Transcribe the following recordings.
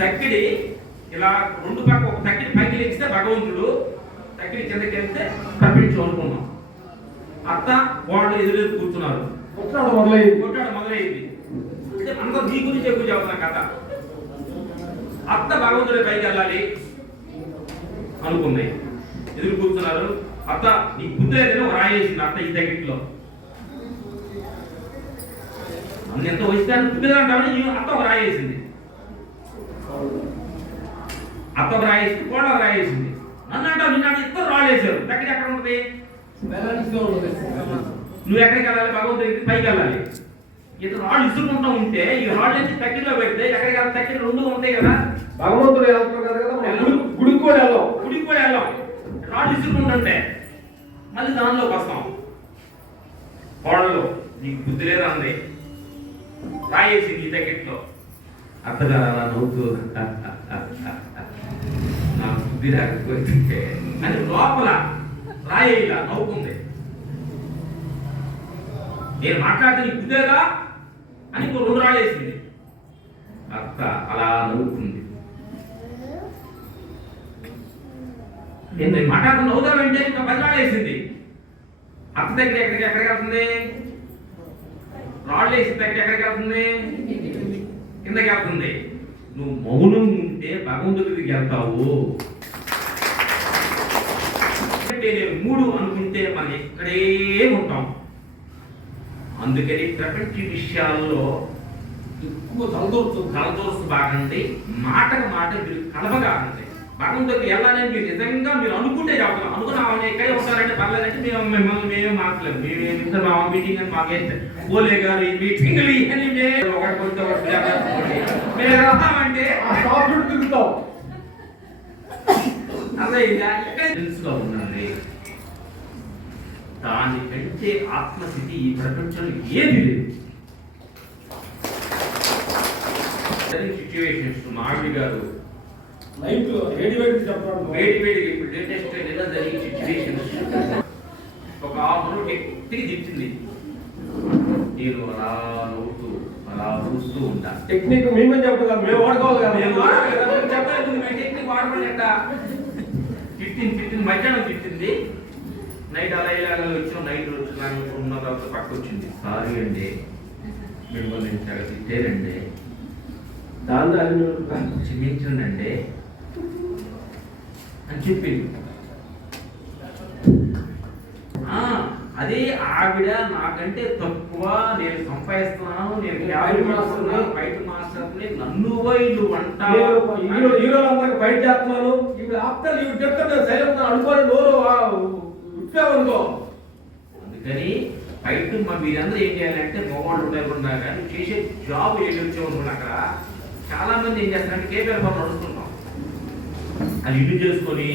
తక్కిడి ఇలా రెండు పక్క ఒక తక్కిడి పైకి లెగిస్తే భగవంతుడు తక్కిడి కిందకి వెళ్తే ప్రపంచం అనుకున్నాం. అత్త వాళ్ళు ఎదురు కూర్చున్నారు. కొట్లాట మొదలైంది. కొట్టాడు మొదలైంది. అంటే అందరూ నీ గురించి ఎక్కువ చెబుతున్నా కథ. అత్త భగవంతుడి పైకి వెళ్ళాలి అనుకుంది. ఎదురు కూర్చున్నారు. అత్త నీ బుద్ధి లేదని ఒక రాయేసింది అత్త ఈ తగ్గిట్లో అన్న ఎంత వస్తే బుద్ధి అంటామని అత్త ఒక రాయేసింది అత్త ఒక రాయేసింది కోడ రాయేసింది. నన్ను అంటావు నిన్న ఇద్దరు రాళ్ళేశారు దగ్గర ఎక్కడ ఉంటుంది? నువ్వు ఎక్కడికి వెళ్ళాలి? భగవంతుడికి పైకి వెళ్ళాలి. ఇతను రాళ్ళు ఇసుకుంటూ ఉంటే ఈ రాళ్ళు ఎత్తి తక్కిలో పెడితే ఎక్కడికి వెళ్ళాలి? తక్కిలు రెండు ఉంటాయి కదా. భగవంతుడు వెళ్తారు కదా కదా గుడికి కూడా వెళ్ళాం గుడికి కూడా వెళ్ళాం రాళ్ళు ఇసుకుంటుంటే మళ్ళీ దానిలోకి వస్తాం. కోడలు నీకు బుద్ధి లేదా అంది రాయేసి నీ తగ్గిట్లో అత్తగారు అలా నవ్వుతూ నా బుద్ధి రాకపోతే అని లోపల రాయి ఇలా నవ్వుకుంది. నేను మాట్లాడితే నీకు బుద్ధేగా అని ఇంకో రెండు రాళ్ళేసింది అత్త అలా నవ్వుతుంది నేను నేను మాట్లాడుతూ నవ్వుదామంటే ఇంకా పది రాళ్ళేసింది అత్త దగ్గర ఎక్కడికి ఎక్కడికి వెళ్తుంది? రాళ్ళు వేసిన దగ్గర ఎక్కడికి వెళ్తుంది? కిందకి వెళ్తుంది నువ్వు మౌనం ఉంటే భగవంతుడికి వెళ్తావు. మూడు అనుకుంటే మనం ఇక్కడే ఉంటాం. అందుకని ప్రపంచ విషయాల్లో ఎక్కువ తలదొరుతుంది కలదోస్తు బాగండి. మాటకు మాట మీరు కలపగానండి భగవంతుడికి వెళ్ళాలని మీరు నిజంగా మీరు అనుకుంటే చెప్తాం అనుకున్నామని ఇక్కడే ఉంటారంటే పర్లేదంటే మేము మిమ్మల్ని మేమే మార్చలేము మేము ఇంత మా మీటింగ్ అని మాకేస్తే ఓలే గారు మీటింగ్లు ఇవన్నీ ఒకటి కొంత ఒకటి మేము ఆ తెలుసుగా ఉందండి. దానికంటే ఆత్మస్థితి ఈ ప్రపంచంలో ఏది లేదు. సిచ్యువేషన్స్ మామిడి గారు నైట్ వేడి వేడి చెప్పడం. వేడి వేడిగా ఇప్పుడు లేటెస్ట్ నిన్న జరిగిన సిచ్యువేషన్స్ ఒక ఆమెను ఎత్తికి దించింది. నేను అలా నవ్వుతూ అలా చూస్తూ ఉంటా. టెక్నిక్ మేమే చెప్పగలం మేము వాడుకోవాలి కదా? మేము చెప్పలేదు, మేము టెక్నిక్ వాడమని తిట్టింది తిట్టింది మధ్యాహ్నం తిట్టింది. నైట్ అలా ఇలాగ వచ్చిన నైట్ వచ్చినాను ఉన్న తర్వాత పక్క వచ్చింది సారీ అండి మిమ్మల్ని చాలా తిట్టారండి దాని దాని క్షమించండి అండి అని చెప్పింది. అదే ఆవిడ నాకంటే తక్కువ నేను సంపాదిస్తున్నాను నేను క్యాబిన్ మాస్టర్ని బయట మాస్టర్ని నన్ను పోయి నువ్వు అంటావా హీరోలందరికి బయట చేస్తున్నాను. ఇప్పుడు ఆప్తాలు ఇవి చెప్తుంటే సైలెంట్ అనుకోని నోరు ఉట్టామనుకో అందుకని బయట మా మీరందరూ ఏం చేయాలంటే మగవాళ్ళు ఉండకుండా కానీ చేసే జాబ్ ఏమి వచ్చే అక్కడ చాలా మంది ఏం చేస్తారంటే కేపీఆర్ బాబు నడుస్తుంటాం. అది ఇల్లు చేసుకొని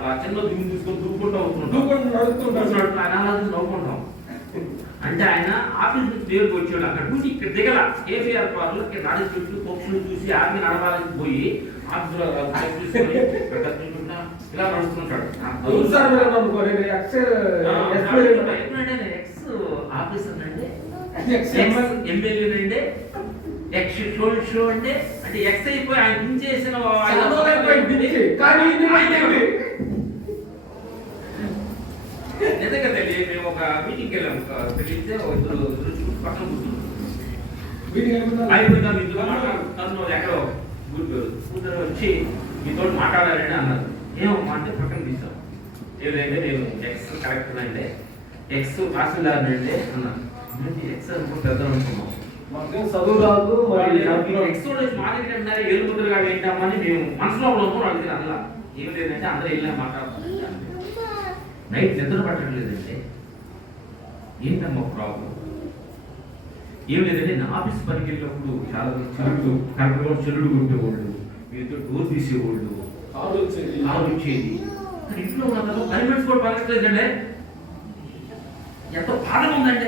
అలా చిన్న దుమ్ము తీసుకొని దూకుంటూ అవుతుంటాం నవ్వుకుంటాం. అంటే ఆయన ఆఫీస్ నుంచి దేవుడికి వచ్చాడు. అక్కడ నుంచి ఇక్కడ దిగల కేసీఆర్ పార్లు ఇక్కడ నడి చుట్టూ పక్షులు చూసి ఆర్మీ నడవాలని పోయి ఆఫీసులో ఇలా నడుస్తుంటాడు. ఎక్స్ ఆఫీసర్ అంటే అంటే ఎక్స్ షో షో అంటే అంటే ఎక్స్ అయిపోయి ఆయన దించేసిన కానీ ఇది మైంది. నిజంగా తెలియదు మేము ఒక మీటింగ్కి వెళ్ళాం. ఒక ఇద్దరు ఇద్దరు పక్కన కూర్చున్నాం. అయిపోయిందా? మీతో తను ఎక్కడో కూర్చొని వచ్చి మీతో మాట్లాడాలని అన్నారు. ఏమమ్మా అంటే పక్కన తీసాం ఏదంటే నేను ఎక్స్ కలెక్టర్ అంటే ఎక్స్ తహసీల్దార్ అంటే అన్నారు. ఎక్స్ అనుకో పెద్ద అనుకున్నాం. చదువు రాదు మేము మనసులో ఉన్నాము అలా ఏం లేదంటే అందరూ వెళ్ళినా మాట్లాడుతున్నాం నైట్ నిద్ర పట్టట్లేదంటే ఏంటమ్మా ప్రాబ్లం ఏం లేదంటే నా ఆఫీస్ పనికి వెళ్ళినప్పుడు చాలా చెరుడు కరెక్ట్గా చెరుడు ఉండేవాళ్ళు. మీతో డోర్ తీసేవాళ్ళు. కారు వచ్చేది. కానీ ఇంట్లో ఉన్న తర్వాత పని మనిషి కూడా ఎంతో బాధగా ఉందండి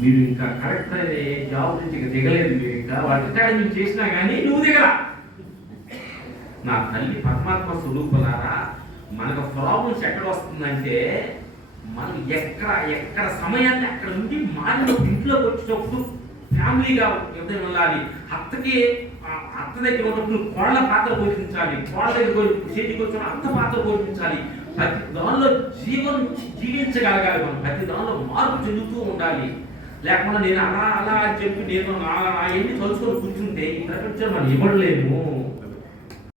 మీరు ఇంకా కరెక్ట్ జాబ్ నుంచి ఇంకా దిగలేదు. మీరు ఇంకా వాళ్ళ అకాడమీ చేసినా కానీ నువ్వు దిగరా. నా తల్లి పరమాత్మ స్వరూపులారా మనకు ప్రాబ్లమ్స్ ఎక్కడ వస్తుందంటే మనం ఎక్కడ ఎక్కడ సమయాన్ని అక్కడ నుండి మారిన ఇంట్లోకి వచ్చినప్పుడు ఫ్యామిలీగా ఎవరైనా వెళ్ళాలి అత్తకి అత్త దగ్గర ఉన్నప్పుడు కోళ్ళ పాత్ర పోషించాలి కోళ్ళ దగ్గర చేతికి వచ్చిన అంత పాత్ర పోషించాలి. ప్రతి దానిలో జీవనం జీవించగలగాలి మనం. ప్రతి దానిలో మార్పు చెందుతూ ఉండాలి. లేకుండా నేను అలా అలా అని చెప్పి నేను అవన్నీ నా ఎన్ని తలుచుకొని కూర్చుంటే ఈ ప్రపంచం మనం ఇవ్వలేము.